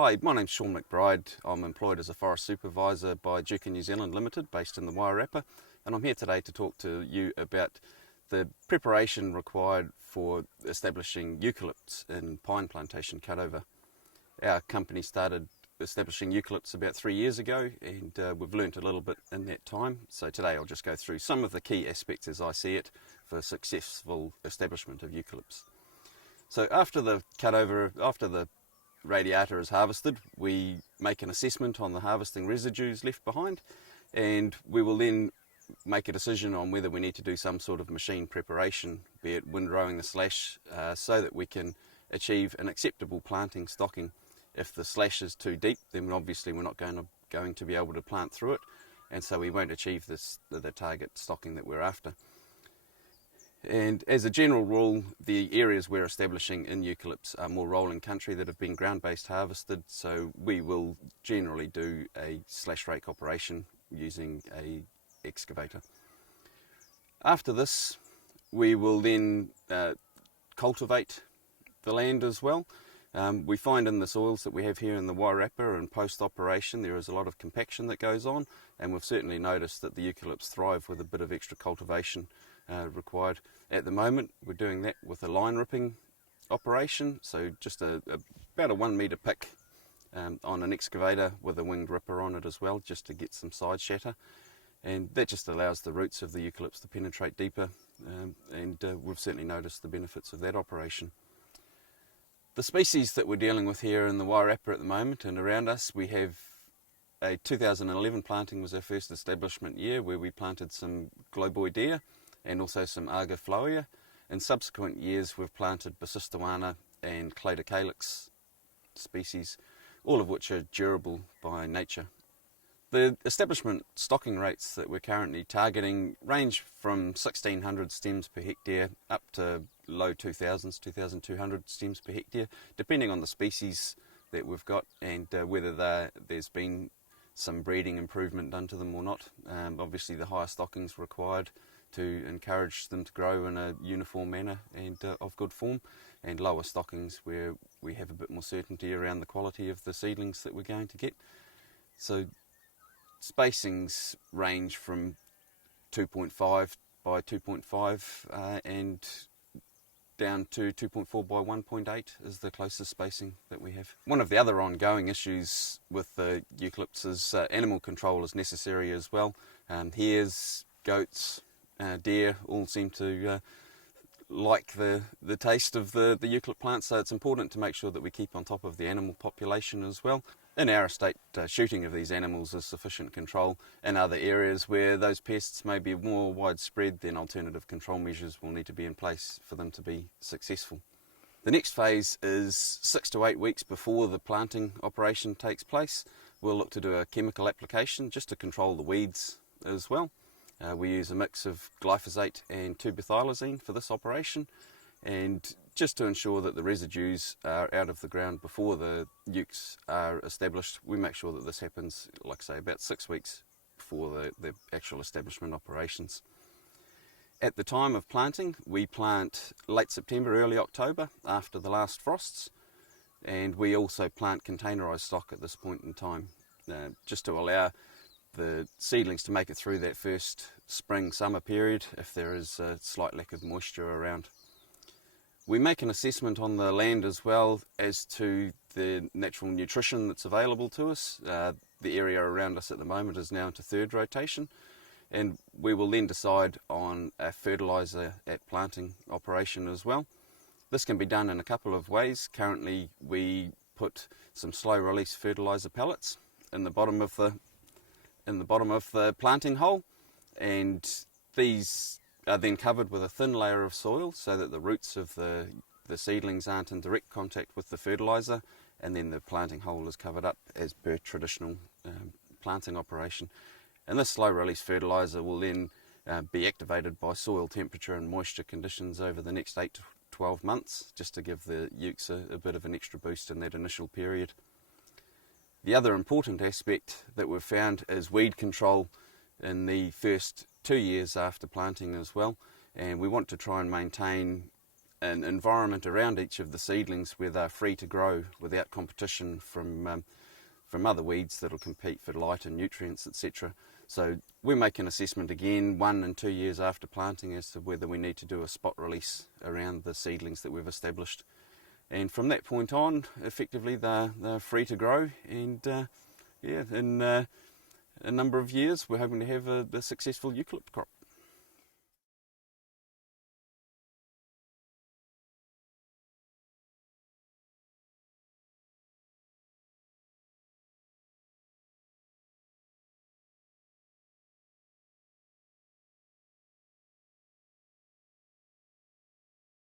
Hi, my name's Sean McBride. I'm employed as a forest supervisor by Duke New Zealand Limited, based in the Wairarapa, and I'm here today to talk to you about the preparation required for establishing eucalypts in pine plantation Cutover. Our company started establishing eucalypts about 3 years ago, and we've learnt a little bit in that time. So today I'll just go through some of the key aspects as I see it for successful establishment of eucalypts. So after the radiata is harvested, we make an assessment on the harvesting residues left behind, and we will then make a decision on whether we need to do some sort of machine preparation, be it windrowing the slash, so that we can achieve an acceptable planting stocking. If the slash is too deep, then obviously we're not going to be able to plant through it, and so we won't achieve the target stocking that we're after. And as a general rule, the areas we're establishing in eucalypts are more rolling country that have been ground-based harvested, so we will generally do a slash rake operation using a excavator. After this, we will then cultivate the land as well. We find in the soils that we have here in the Wairarapa and post-operation there is a lot of compaction that goes on, and we've certainly noticed that the eucalypts thrive with a bit of extra cultivation required. At the moment we're doing that with a line ripping operation, so just about a 1 metre pick on an excavator with a winged ripper on it as well, just to get some side shatter, and that just allows the roots of the eucalypts to penetrate deeper, and we've certainly noticed the benefits of that operation. The species that we're dealing with here in the Wairarapa at the moment and around us, we have a 2011 planting was our first establishment year, where we planted some globoidea and also some Arga floea. In subsequent years we've planted Basistoana and Cladocalyx species, all of which are durable by nature. The establishment stocking rates that we're currently targeting range from 1,600 stems per hectare up to low 2,000s, 2,200 stems per hectare, depending on the species that we've got and whether there's been some breeding improvement done to them or not. Obviously the higher stockings required to encourage them to grow in a uniform manner and of good form, and lower stockings where we have a bit more certainty around the quality of the seedlings that we're going to get. So spacings range from 2.5 by 2.5 and down to 2.4 by 1.8 is the closest spacing that we have. One of the other ongoing issues with the eucalypts is animal control is necessary as well. Hares, goats, deer all seem to like the taste of the eucalypt plant, so it's important to make sure that we keep on top of the animal population as well. In our estate, shooting of these animals is sufficient control. In other areas where those pests may be more widespread, then alternative control measures will need to be in place for them to be successful. The next phase is 6 to 8 weeks before the planting operation takes place. We'll look to do a chemical application just to control the weeds as well. We use a mix of glyphosate and 2-methylazine for this operation, and just to ensure that the residues are out of the ground before the eucs are established, we make sure that this happens, like I say, about 6 weeks before the actual establishment operations. At the time of planting, we plant late September, early October after the last frosts, and we also plant containerised stock at this point in time, just to allow the seedlings to make it through that first spring-summer period if there is a slight lack of moisture around. We make an assessment on the land as well as to the natural nutrition that's available to us. The area around us at the moment is now into third rotation, and we will then decide on a fertiliser at planting operation as well. This can be done in a couple of ways. Currently we put some slow release fertiliser pellets in the bottom of the planting hole, and these are then covered with a thin layer of soil so that the roots of the seedlings aren't in direct contact with the fertiliser, and then the planting hole is covered up as per traditional planting operation. And this slow release fertiliser will then be activated by soil temperature and moisture conditions over the next 8 to 12 months, just to give the eucs a bit of an extra boost in that initial period. The other important aspect that we've found is weed control in the first 2 years after planting as well, and we want to try and maintain an environment around each of the seedlings where they're free to grow without competition from other weeds that'll compete for light and nutrients, etc. So we make an assessment again 1 and 2 years after planting as to whether we need to do a spot release around the seedlings that we've established. And from that point on, effectively they're free to grow, and in a number of years we're hoping to have a successful eucalypt crop.